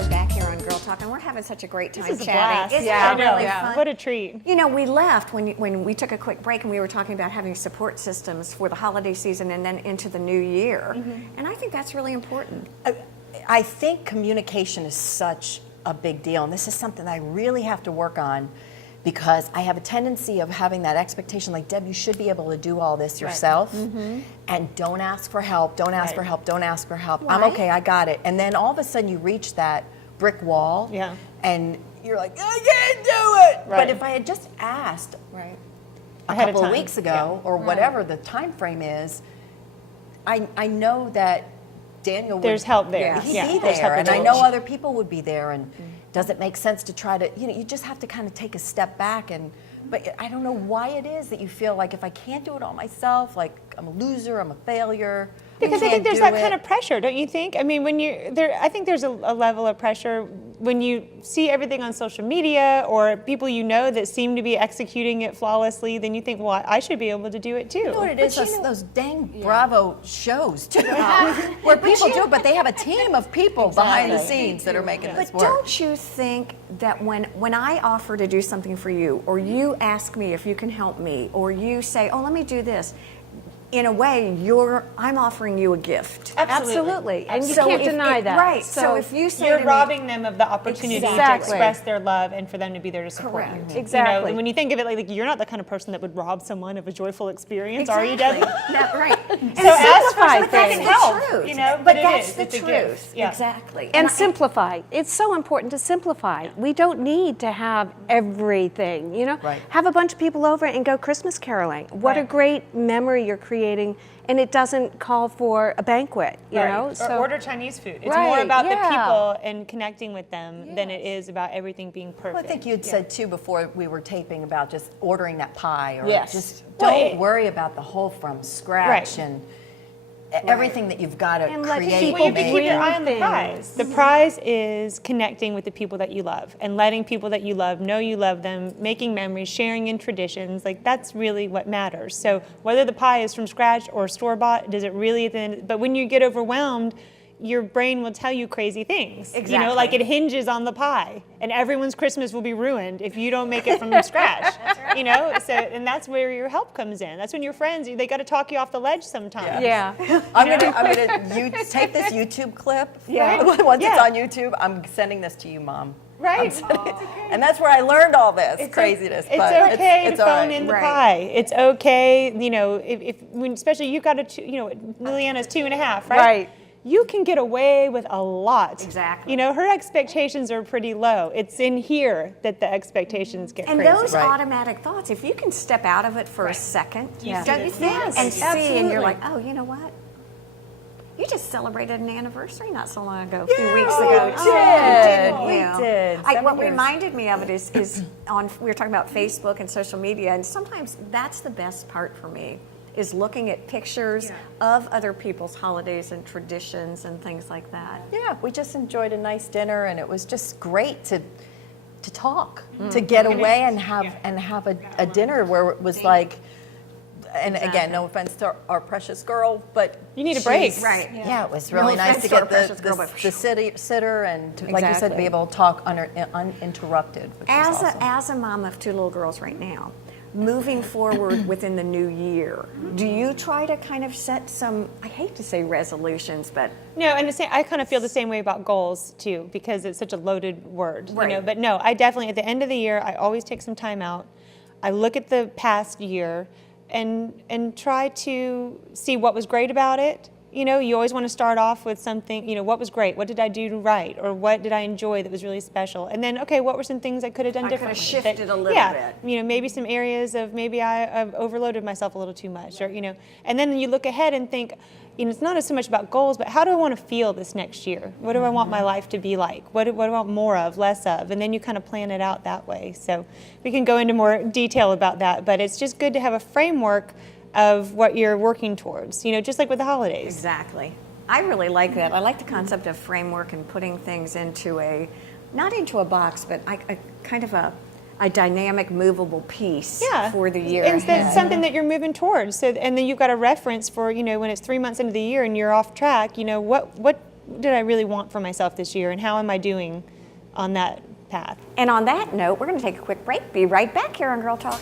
are back here on Girl Talk, and we're having such a great time This is a chatting. blast. Isn't Yeah, it really fun? What a treat. You know, we left when we took a quick break, and we were talking about having support systems for the holiday season and then into the new year. And I think that's really important. I think communication is such a big deal, and this is something I really have to work on, because I have a tendency of having that expectation, like, Deb, you should be able to do all this yourself, and don't ask for help, don't ask for help, don't ask for help. I'm okay, I got it. And then all of a sudden you reach that brick wall, and you're like, I can't do it. But if I had just asked a couple of weeks ago, or whatever the time frame is, I know that Daniel would, there's help there. He'd be there, and I know other people would be there, and does it make sense to try to, you just have to kind of take a step back, but I don't know why it is that you feel like if I can't do it all myself, like I'm a loser, I'm a failure. Because I think there's that kind of pressure, don't you think? I mean, I think there's a level of pressure when you see everything on social media or people you know that seem to be executing it flawlessly, then you think, well, I should be able to do it too. You know what it is? Those dang Bravo shows, too, where people do it, but they have a team of people behind the scenes that are making this work. But don't you think that when I offer to do something for you, or you ask me if you can help me, or you say, oh, let me do this, in a way, I'm offering you a gift. Absolutely. And you So can't if deny that. Right. So if you say you're to robbing them of the opportunity to Exactly. express their love and for them to be there to support you. Correct. Exactly. You know, and when you think of it, like you're not the kind of person that would rob someone of a joyful experience, are you, Debbie? Right. And So ask for simplify something things. help, That's the truth. you know, But it that's is. the It's a truth. gift. Yeah. Exactly. And simplify. It's so important to simplify. We don't need to have everything, Have a bunch of people over and go Christmas caroling. What a great memory you're creating, and it doesn't call for a banquet, you know? Or order Chinese food. It's more about the people and connecting with them than it is about everything being perfect. Well, I think you had said, too, before we were taping about just ordering that pie, or just Well, don't worry about the whole from scratch and everything that you've got to create. Well, you can keep your eye on the prize. The prize is connecting with the people that you love and letting people that you love know you love them, making memories, sharing in traditions. Like, that's really what matters. So whether the pie is from scratch or store-bought, does it really then? But when you get overwhelmed, your brain will tell you crazy things. Exactly. You know, like it hinges on the pie, and everyone's Christmas will be ruined if you don't make it from scratch. That's right. You know, so and that's where your help comes in. That's when your friends, they got to talk you off the ledge sometimes. I'm gonna take this YouTube clip. Once it's on YouTube, I'm sending this to you, Mom. Right. And that's where I learned all this craziness. It's but okay it's to phone in the pie. It's okay, you know, especially you've got Liliana's 2.5, right? Right. You can get away with a lot. Exactly. You know, her expectations are pretty low. It's in here that the expectations get And crazy. those automatic thoughts, if you can step out of it for a second, don't you think? And see, and you're like, oh, you know what? You just celebrated an anniversary not so long ago, a few weeks ago. We did. What reminded me of it is we were talking about Facebook and social media, and sometimes that's the best part for me, is looking at pictures of other people's holidays and traditions and things like that. Yeah, we just enjoyed a nice dinner, and it was just great to talk, to get away and have a dinner where it was like, and again, no offense to our precious girl, but you need a break. Right. Yeah, it was really nice to get the sitter and, like you said, be able to talk uninterrupted. Which is awesome. As a mom of 2 little girls right now, moving forward within the new year, do you try to kind of set some, I hate to say resolutions, but... No, and I kind of feel the same way about goals, too, because it's such a loaded word. Right. You know? But no, I definitely, at the end of the year, I always take some time out. I look at the past year and try to see what was great about it. You know, you always want to start off with something, what was great? What did I do right? Or what did I enjoy that was really special? And then, okay, what were some things I could have done differently? I could have shifted a little bit. Maybe some areas of maybe I've overloaded myself a little too much, or, and then you look ahead and think, it's not so much about goals, but how do I want to feel this next year? What do I want my life to be like? What do I want more of, less of? And then you kind of plan it out that way. So we can go into more detail about that, but it's just good to have a framework of what you're working towards, just like with the holidays. Exactly. I really like that. I like the concept of framework and putting things into not into a box, but a kind of a dynamic, movable piece for the year. And that's something that you're moving towards. So, and then you've got a reference for, when it's 3 months into the year and you're off track, what did I really want for myself this year, and how am I doing on that path? And on that note, we're going to take a quick break. Be right back here on Girl Talk.